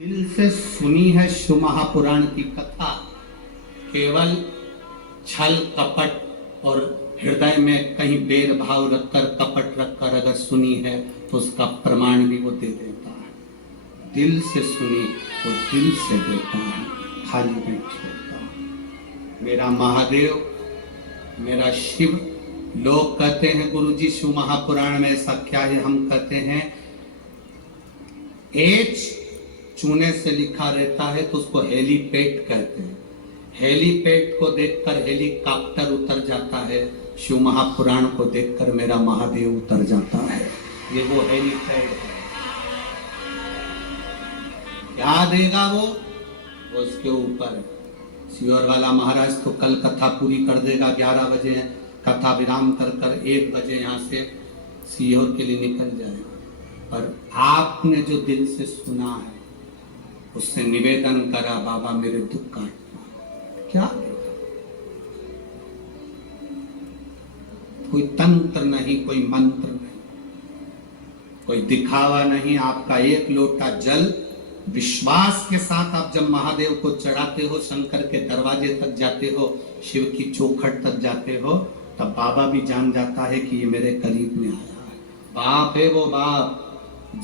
दिल से सुनी है शिव महापुराण की कथा। केवल छल कपट और हृदय में कहीं बेर भाव रखकर कपट रखकर अगर सुनी है तो उसका प्रमाण भी वो दे देता है। दिल से सुनी वो दिल से देता है, खाली नहीं छोड़ता। मेरा महादेव, मेरा शिव। लोग कहते हैं गुरुजी शिव महापुराण में ऐसा क्या है? हम कहते हैं एच चूने से लिखा रहता है तो उसको हेलीपैड कहते हैं। हेलीपैड को देखकर हेलीकॉप्टर उतर जाता है, शिव महापुराण को देखकर मेरा महादेव उतर जाता है। ये वो हेलीपैड है। क्या देगा वो उसके ऊपर। सियोर वाला महाराज तो कल कथा पूरी कर देगा। 11 बजे कथा विराम कर 1 बजे यहाँ से सियोर के लिए निकल जाएगा। और आपने जो दिल से सुना है उससे निवेदन करा, बाबा मेरे दुख काटना। क्या देगा? कोई तंत्र नहीं, कोई मंत्र नहीं, कोई दिखावा नहीं। आपका एक लोटा जल विश्वास के साथ आप जब महादेव को चढ़ाते हो, शंकर के दरवाजे तक जाते हो, शिव की चौखट तक जाते हो, तब बाबा भी जान जाता है कि ये मेरे करीब में आया है। बाप है वो, बाप,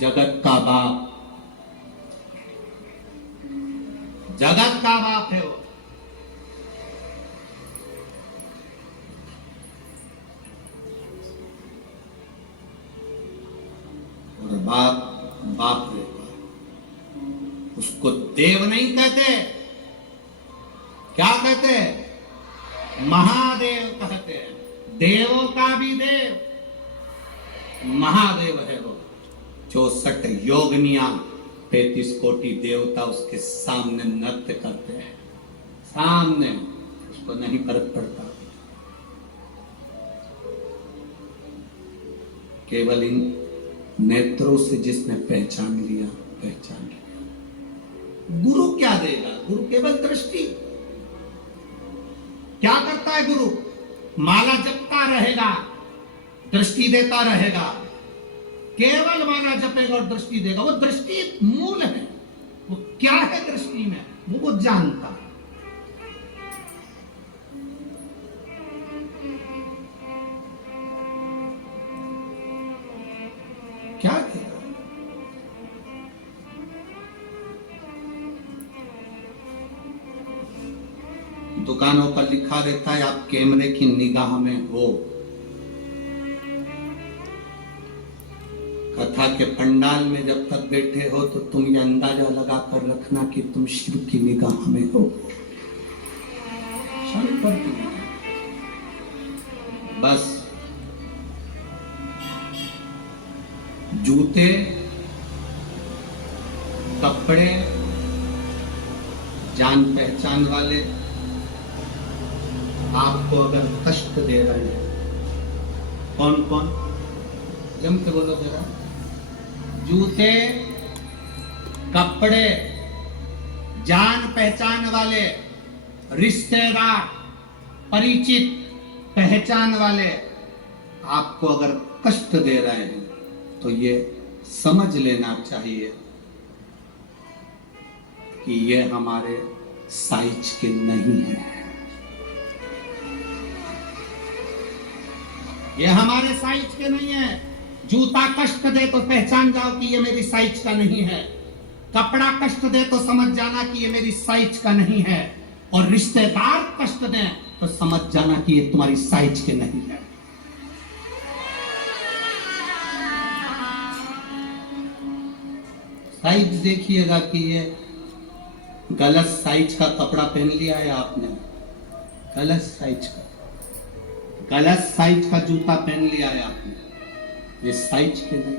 जगत का बाप, जगत का बाप है वो। और बाप बाप रहता है, उसको देव नहीं कहते। क्या कहते? महादेव कहते हैं। देवों का भी देव महादेव है वो। 64 योगनिया 33 कोटि देवता उसके सामने नृत्य करते हैं। सामने, उसको नहीं फर्क पड़ता। केवल इन नेत्रों से जिसने पहचान लिया, पहचान लिया। गुरु क्या देगा? गुरु केवल दृष्टि। क्या करता है गुरु? माला जपता रहेगा, दृष्टि देता रहेगा। केवल माला जपेगा और दृष्टि देगा। वो दृष्टि मूल है। वो क्या है दृष्टि में, वो जानता है। क्या देगा? दुकानों पर लिखा रहता है आप कैमरे की निगाह में हो। कथा के पंडाल में जब तक बैठे हो तो तुम ये अंदाजा लगा कर रखना कि तुम शिव की निगाह में हो। शंकर की निगाह। बस जूते, कपड़े, जान पहचान वाले आपको अगर कष्ट दे रहे हैं, कौन कौन? जम के बोलो जरा। जूते, कपड़े, जान पहचान वाले, रिश्तेदार, परिचित, पहचान वाले आपको अगर कष्ट दे रहे हैं तो ये समझ लेना चाहिए कि ये हमारे साइज के नहीं है। ये हमारे साइज के नहीं है। जूता कष्ट दे तो पहचान जाओ कि ये मेरी साइज का नहीं है। कपड़ा कष्ट दे तो समझ जाना कि ये मेरी साइज का नहीं है। और रिश्तेदार कष्ट दे तो समझ जाना कि ये तुम्हारी साइज के नहीं है। साइज देखिएगा कि ये गलत साइज का कपड़ा पहन लिया है आपने, गलत साइज का, गलत साइज का जूता पहन लिया है आपने, ये साइज के नहीं।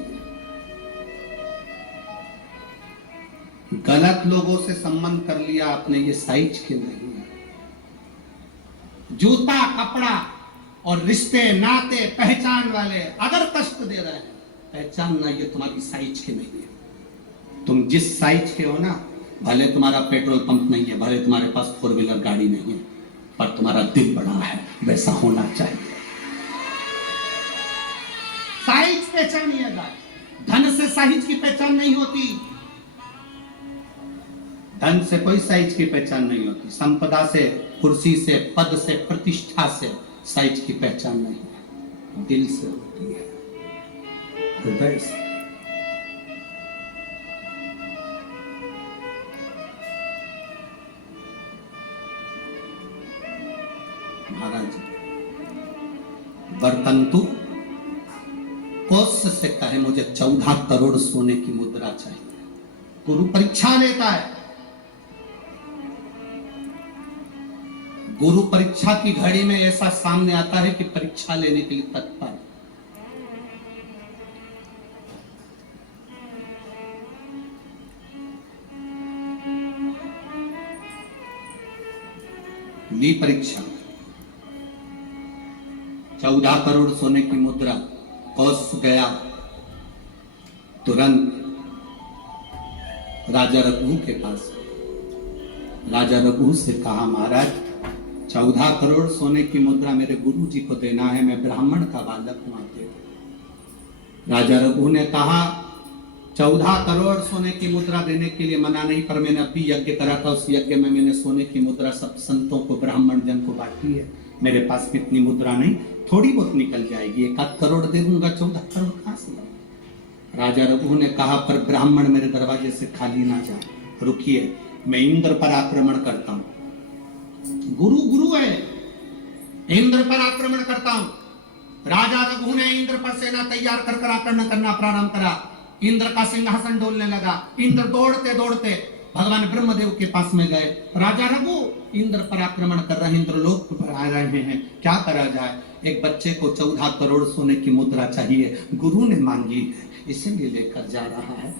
गलत लोगों से संबंध कर लिया आपने, ये साइज के नहीं है। जूता, कपड़ा और रिश्ते, नाते, पहचान वाले अगर कष्ट दे रहे हैं, पहचानना ये तुम्हारी साइज के नहीं है। तुम जिस साइज के हो ना, भले तुम्हारा पेट्रोल पंप नहीं है, भले तुम्हारे पास 4 व्हीलर गाड़ी नहीं है, पर तुम्हारा दिल बड़ा है, वैसा होना चाहिए। साइज पहचानिएगा। धन से साइज की पहचान नहीं होती। धन से कोई साइज की पहचान नहीं होती, संपदा से, कुर्सी से, पद से, प्रतिष्ठा से साइज की पहचान नहीं है, दिल से होती है, हृदय से। महाराज वर्तंतु कोष से कहे मुझे 14 करोड़ सोने की मुद्रा चाहिए। गुरु परीक्षा लेता है, गुरु परीक्षा की घड़ी में ऐसा सामने आता है कि परीक्षा लेने के लिए तत्पर। ली परीक्षा, 14 करोड़ सोने की मुद्रा, कौश गया तुरंत राजा रघु के पास। राजा रघु से कहा, महाराज 14 करोड़ सोने की मुद्रा मेरे गुरु जी को देना है, मैं ब्राह्मण का बालक हूं, आप दे दो। राजा रघु ने कहा 14 करोड़ सोने की मुद्रा देने के लिए मना नहीं, पर मैंने अभी यज्ञ करा था, उस यज्ञ में मैंने सोने की मुद्रा सब संतों को, ब्राह्मण जन को बांटी है। मेरे पास इतनी मुद्रा नहीं, थोड़ी बहुत निकल जाएगी, 1 करोड़ दे दूंगा, 14 करोड़ कहां से। राजा रघु ने कहा, पर ब्राह्मण मेरे दरवाजे से खाली ना जाए, रुकिए, मैं इंद्र पर आक्रमण करता हूं। गुरु गुरु है, इंद्र पर आक्रमण करता हूं। राजा रघु ने इंद्र पर सेना तैयार कर आक्रमण करना प्रारंभ करा। इंद्र का सिंहासन डोलने लगा। इंद्र दौड़ते दौड़ते भगवान ब्रह्मदेव के पास में गए। राजा रघु इंद्र पर आक्रमण कर रहे हैं, इंद्र लोक पर आ रहे हैं, क्या करा जाए। एक बच्चे को 14 करोड़ सोने की मुद्रा चाहिए, गुरु ने मांगी है, इसीलिए लेकर जा रहा है।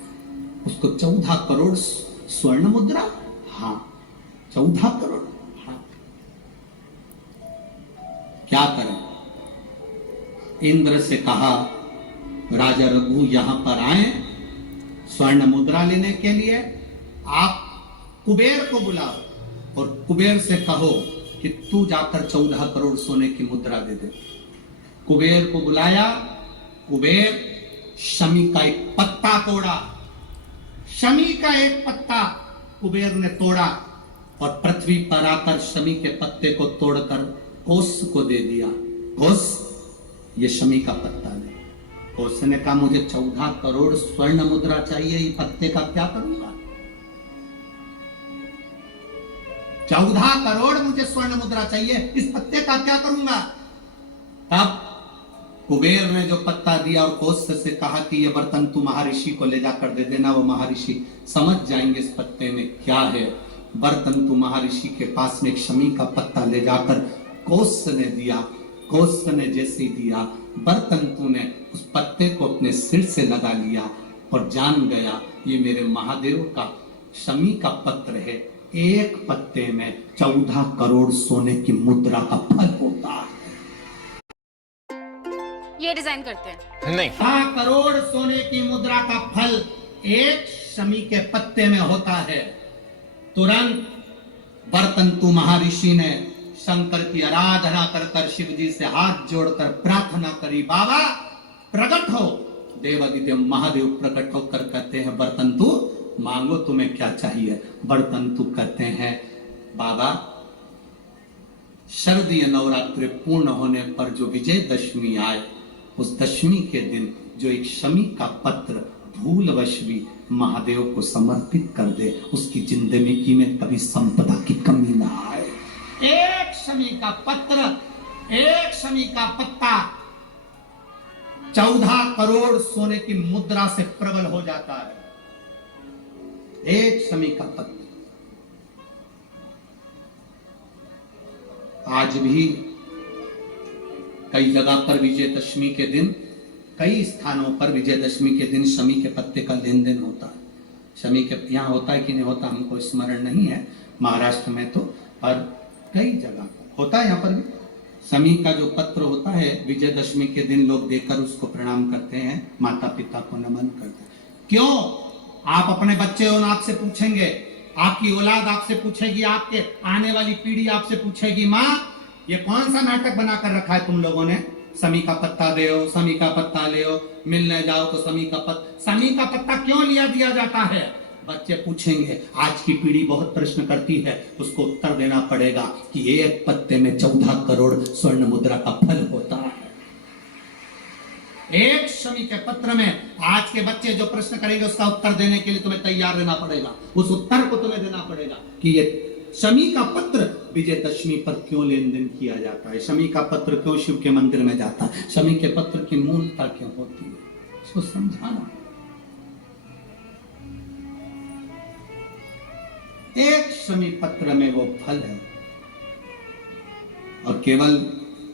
उसको 14 करोड़ स्वर्ण मुद्रा, हाँ 14 करोड़, हाँ क्या करें। इंद्र से कहा, राजा रघु यहां पर आए स्वर्ण मुद्रा लेने के लिए, आप कुबेर को बुलाओ और कुबेर से कहो कि तू जाकर 14 करोड़ सोने की मुद्रा दे दे। कुबेर को बुलाया। कुबेर शमी का एक पत्ता तोड़ा, शमी का एक पत्ता कुबेर ने तोड़ा और पृथ्वी पर आकर शमी के पत्ते को तोड़कर कोस को दे दिया। कोस, ये शमी का पत्ता दे। कोस ने कहा, मुझे 14 करोड़ स्वर्ण मुद्रा चाहिए, ये पत्ते का क्या करूंगा। 14 करोड़ मुझे स्वर्ण मुद्रा चाहिए, इस पत्ते का क्या करूंगा। तब कुबेर ने जो पत्ता दिया और कोस से कहा कि ये बर्तन तू महर्षि को ले जाकर दे देना, वो महर्षि समझ जाएंगे इस पत्ते में क्या है। बर्तन तू महर्षि के पास में एक शमी का पत्ता ले जाकर कोस ने दिया। कोस ने जैसे दिया, बर्तंतु ने उस पत्ते को अपने सिर से लगा लिया और जान गया ये मेरे महादेव का शमी का पत्र है। एक पत्ते में 14 करोड़ सोने की मुद्रा का फल होता है। ये डिजाइन करते हैं नहीं, 14 करोड़ सोने की मुद्रा का फल एक शमी के पत्ते में होता है। तुरंत बर्तंतु महर्षि ने शंकर की आराधना कर शिव जी से हाथ जोड़कर प्रार्थना करी, बाबा प्रकट हो। देवादिदेव महादेव प्रकट होकर कहते हैं, बर्तंतु मांगो तुम्हें क्या चाहिए। बर्तंतु कहते हैं, बाबा शरदीय नवरात्रि पूर्ण होने पर जो विजयदशमी आए, उस दशमी के दिन जो एक शमी का पत्र भूलवश भी महादेव को समर्पित कर दे, उसकी जिंदगी में कभी संपदा की कमी ना आए। एक शमी का पत्र, एक शमी का पत्ता 14 करोड़ सोने की मुद्रा से प्रबल हो जाता है। एक शमी का पत्र। आज भी कई जगह पर विजयदशमी के दिन, कई स्थानों पर विजयदशमी के दिन शमी के पत्ते का लेन देन होता है। शमी के यहाँ होता है कि नहीं होता हमको स्मरण नहीं है, महाराष्ट्र में तो, पर कई जगह होता है। यहाँ पर भी शमी का जो पत्र होता है, विजयदशमी के दिन लोग देकर उसको प्रणाम करते हैं, माता पिता को नमन करते हैं। क्यों? आप अपने बच्चे और आपसे पूछेंगे, आपकी औलाद आपसे पूछेगी, आपके आने वाली पीढ़ी आपसे पूछेगी, माँ ये कौन सा नाटक बनाकर रखा है तुम लोगों ने। शमी का पत्ता दे, शमी का पत्ता ले, मिलने जाओ तो शमी का पत्ता। शमी का पत्ता क्यों लिया दिया जाता है? बच्चे पूछेंगे, आज की पीढ़ी बहुत प्रश्न करती है, उसको उत्तर देना पड़ेगा कि एक पत्ते में 14 करोड़ स्वर्ण मुद्रा का फल होता है। एक शमी के पत्र में आज के बच्चे जो प्रश्न करेंगे उसका उत्तर देने के लिए तुम्हें तैयार रहना पड़ेगा। उस उत्तर को तुम्हें देना पड़ेगा कि ये शमी का पत्र विजयदशमी पर क्यों लेन देन किया जाता है, शमी का पत्र क्यों शिव के मंदिर में जाता है, शमी के पत्र की मूलता क्यों होती है, इसको समझाना। एक शमी पत्र में वो फल है। और केवल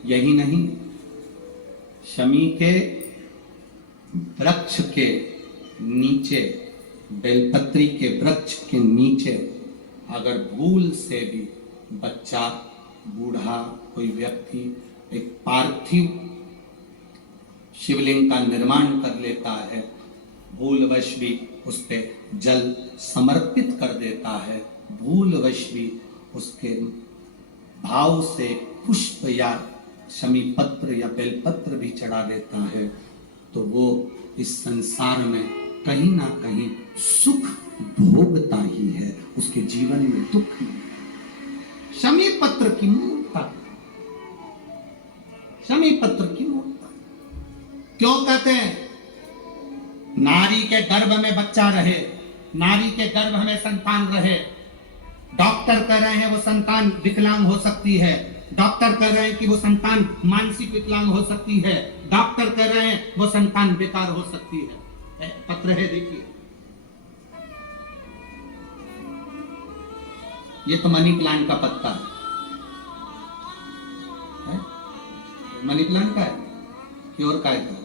यही नहीं, शमी के वृक्ष के नीचे, बेलपत्री के वृक्ष के नीचे अगर भूल से भी बच्चा, बूढ़ा, कोई व्यक्ति एक पार्थिव शिवलिंग का निर्माण कर लेता है, भूलवश भी उस पे जल समर्पित कर देता है, भूलवश भी उसके भाव से पुष्प या शमी पत्र या बेलपत्र भी चढ़ा देता है, तो वो इस संसार में कहीं ना कहीं सुख भोगता ही है, उसके जीवन में दुख नहीं। शमी पत्र की मूर्ता, शमी पत्र की मूर्ता क्यों कहते हैं? नारी के गर्भ में बच्चा रहे, नारी के गर्भ में संतान रहे। डॉक्टर कह रहे हैं वो संतान विकलांग हो सकती है, डॉक्टर कह रहे हैं कि वो संतान मानसिक विकलांग हो सकती है, डॉक्टर कह रहे हैं वो संतान बेकार हो सकती है। पत्र है, देखिए, ये तो मनी प्लांट का पत्ता है? मनी प्लांट का है कि और का है?